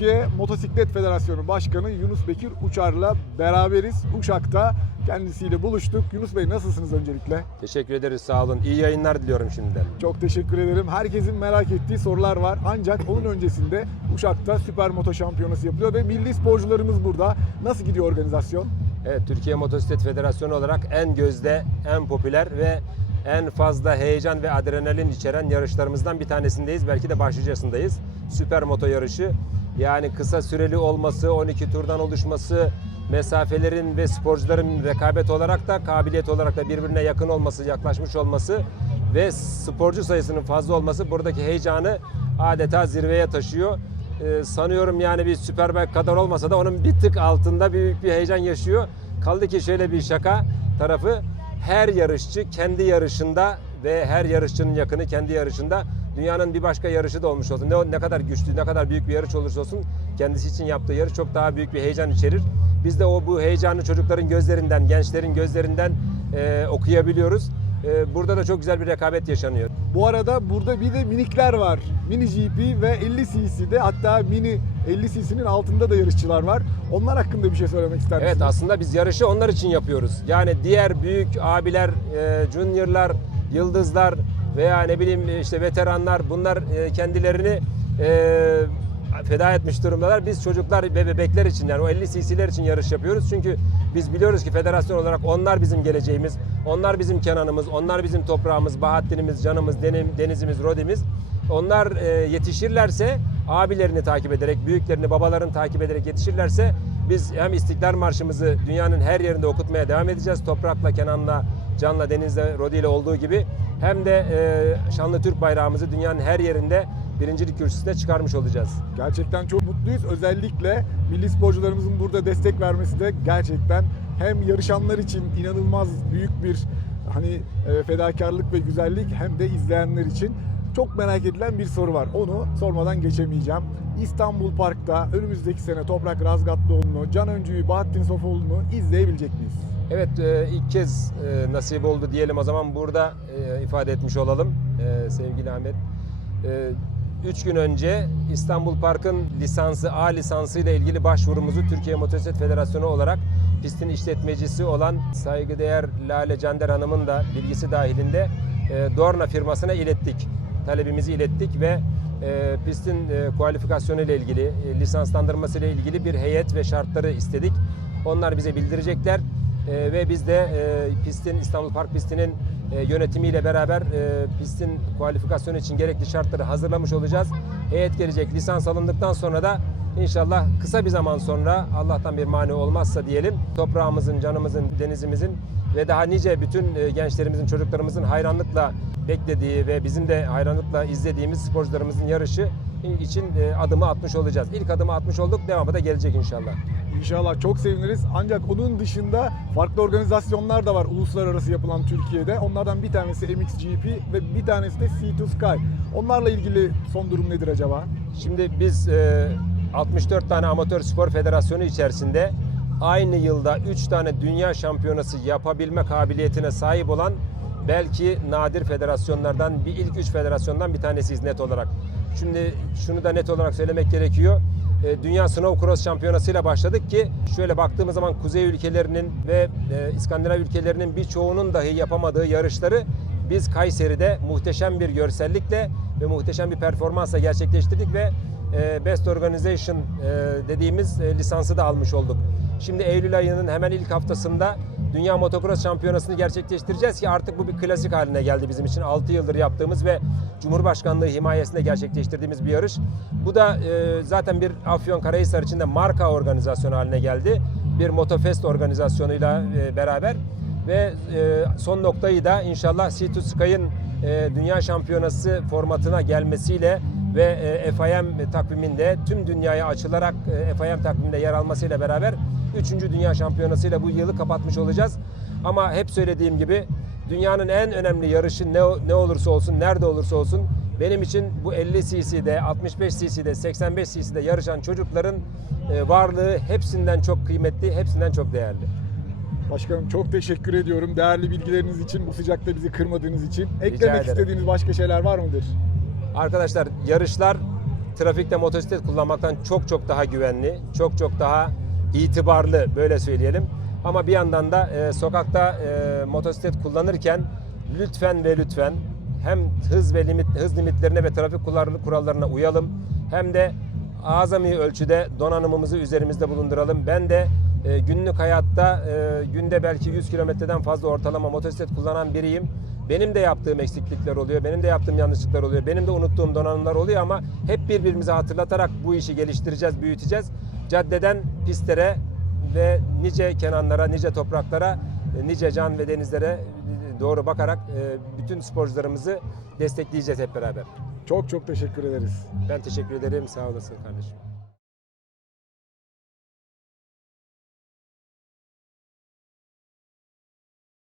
Türkiye Motosiklet Federasyonu Başkanı Yunus Bekir Uçar'la beraberiz. Uşak'ta kendisiyle buluştuk. Yunus Bey nasılsınız öncelikle? Teşekkür ederiz sağ olun. İyi yayınlar diliyorum şimdiden. Çok teşekkür ederim. Herkesin merak ettiği sorular var. Ancak onun öncesinde Uşak'ta Süper Moto Şampiyonası yapılıyor ve milli sporcularımız burada. Nasıl gidiyor organizasyon? Evet Türkiye Motosiklet Federasyonu olarak en gözde, en popüler ve en fazla heyecan ve adrenalin içeren yarışlarımızdan bir tanesindeyiz. Belki de başlıcasındayız. Süper moto yarışı. Yani kısa süreli olması, 12 turdan oluşması, mesafelerin ve sporcuların rekabet olarak da kabiliyet olarak da birbirine yakın olması, yaklaşmış olması ve sporcu sayısının fazla olması buradaki heyecanı adeta zirveye taşıyor. Ee, sanıyorum yani bir Superbike kadar olmasa da onun bir tık altında büyük bir heyecan yaşıyor. Kaldı ki şöyle bir şaka tarafı her yarışçı kendi yarışında ve her yarışçının yakını kendi yarışında dünyanın bir başka yarışı da olmuş olsun. Ne, ne kadar güçlü, ne kadar büyük bir yarış olursa olsun kendisi için yaptığı yarış çok daha büyük bir heyecan içerir. Biz de o bu heyecanı çocukların gözlerinden, gençlerin gözlerinden e, okuyabiliyoruz. E, burada da çok güzel bir rekabet yaşanıyor. Bu arada burada bir de minikler var. Mini GP ve 50 cc'de hatta mini 50 cc'nin altında da yarışçılar var. Onlar hakkında bir şey söylemek ister misiniz? Evet aslında biz yarışı onlar için yapıyoruz. Yani diğer büyük abiler, e, juniorlar, yıldızlar veya ne bileyim işte veteranlar bunlar e, kendilerini e, feda etmiş durumdalar. Biz çocuklar ve bebekler için yani o 50 cc'ler için yarış yapıyoruz. Çünkü biz biliyoruz ki federasyon olarak onlar bizim geleceğimiz, onlar bizim Kenan'ımız, onlar bizim toprağımız, Bahattin'imiz, canımız, denizimiz, rodimiz. Onlar e, yetişirlerse abilerini takip ederek, büyüklerini, babalarını takip ederek yetişirlerse biz hem İstiklal Marşımızı dünyanın her yerinde okutmaya devam edeceğiz. Toprakla, Kenan'la, Can'la, Deniz'le, Rodi ile olduğu gibi. Hem de e, şanlı Türk bayrağımızı dünyanın her yerinde birincilik kürsüsüne çıkarmış olacağız. Gerçekten çok mutluyuz. Özellikle milli sporcularımızın burada destek vermesi de gerçekten hem yarışanlar için inanılmaz büyük bir hani e, fedakarlık ve güzellik hem de izleyenler için çok merak edilen bir soru var. Onu sormadan geçemeyeceğim. İstanbul Park'ta önümüzdeki sene Toprak Razgatlıoğlu'nu, Can Öncü'yü, Bahattin Sofoğlu'nu izleyebilecek miyiz? Evet e, ilk kez e, nasip oldu diyelim o zaman burada e, ifade etmiş olalım sevgili Ahmet. E, Üç gün önce İstanbul Park'ın lisansı A lisansı ile ilgili başvurumuzu Türkiye Motosiklet Federasyonu olarak pistin işletmecisi olan saygıdeğer Lale Cander Hanım'ın da bilgisi dahilinde Dorna firmasına ilettik. Talebimizi ilettik ve e, pistin e, kualifikasyonu ile ilgili, e, lisanslandırması ile ilgili bir heyet ve şartları istedik. Onlar bize bildirecekler. E, ve biz de e, pistin İstanbul Park pistinin e, yönetimiyle beraber e, pistin kualifikasyonu için gerekli şartları hazırlamış olacağız. Heyet gelecek. Lisans alındıktan sonra da inşallah kısa bir zaman sonra Allah'tan bir mani olmazsa diyelim toprağımızın, canımızın, denizimizin ve daha nice bütün e, gençlerimizin, çocuklarımızın hayranlıkla beklediği ve bizim de hayranlıkla izlediğimiz sporcularımızın yarışı için e, adımı atmış olacağız. İlk adımı atmış olduk. Devamı da gelecek inşallah. İnşallah çok seviniriz. Ancak onun dışında farklı organizasyonlar da var uluslararası yapılan Türkiye'de. Onlardan bir tanesi MXGP ve bir tanesi de Sea2 Sky. Onlarla ilgili son durum nedir acaba? Şimdi biz e, 64 tane amatör spor federasyonu içerisinde aynı yılda 3 tane dünya şampiyonası yapabilme kabiliyetine sahip olan belki nadir federasyonlardan bir ilk 3 federasyondan bir tanesiyiz net olarak. Şimdi şunu da net olarak söylemek gerekiyor. E, Dünya Snow Cross Şampiyonası'yla başladık ki şöyle baktığımız zaman kuzey ülkelerinin ve e, İskandinav ülkelerinin birçoğunun dahi yapamadığı yarışları biz Kayseri'de muhteşem bir görsellikle ve muhteşem bir performansla gerçekleştirdik ve Best Organization e, dediğimiz e, lisansı da almış olduk. Şimdi Eylül ayının hemen ilk haftasında Dünya Motocross Şampiyonası'nı gerçekleştireceğiz ki artık bu bir klasik haline geldi bizim için. 6 yıldır yaptığımız ve Cumhurbaşkanlığı himayesinde gerçekleştirdiğimiz bir yarış. Bu da e, zaten bir Afyon Karahisar için de marka organizasyonu haline geldi. Bir Motofest organizasyonuyla e, beraber ve e, son noktayı da inşallah C2 Sky'ın e, Dünya Şampiyonası formatına gelmesiyle ve e, FIM takviminde tüm dünyaya açılarak e, FIM takviminde yer almasıyla beraber 3. Dünya Şampiyonası ile bu yılı kapatmış olacağız. Ama hep söylediğim gibi dünyanın en önemli yarışı ne, ne olursa olsun, nerede olursa olsun benim için bu 50 cc'de, 65 cc'de, 85 cc'de yarışan çocukların e, varlığı hepsinden çok kıymetli, hepsinden çok değerli. Başkanım çok teşekkür ediyorum değerli bilgileriniz için, bu sıcakta bizi kırmadığınız için. Eklemek istediğiniz başka şeyler var mıdır? Arkadaşlar yarışlar trafikte motosiklet kullanmaktan çok çok daha güvenli, çok çok daha itibarlı böyle söyleyelim. Ama bir yandan da e, sokakta e, motosiklet kullanırken lütfen ve lütfen hem hız ve limit hız limitlerine ve trafik kuralları- kurallarına uyalım hem de azami ölçüde donanımımızı üzerimizde bulunduralım. Ben de e, günlük hayatta e, günde belki 100 kilometreden fazla ortalama motosiklet kullanan biriyim. Benim de yaptığım eksiklikler oluyor, benim de yaptığım yanlışlıklar oluyor, benim de unuttuğum donanımlar oluyor ama hep birbirimize hatırlatarak bu işi geliştireceğiz, büyüteceğiz. Caddeden pistlere ve nice kenanlara, nice topraklara, e, nice can ve denizlere e, doğru bakarak e, bütün sporcularımızı destekleyeceğiz hep beraber. Çok çok teşekkür ederiz. Ben teşekkür ederim. Sağ olasın kardeşim.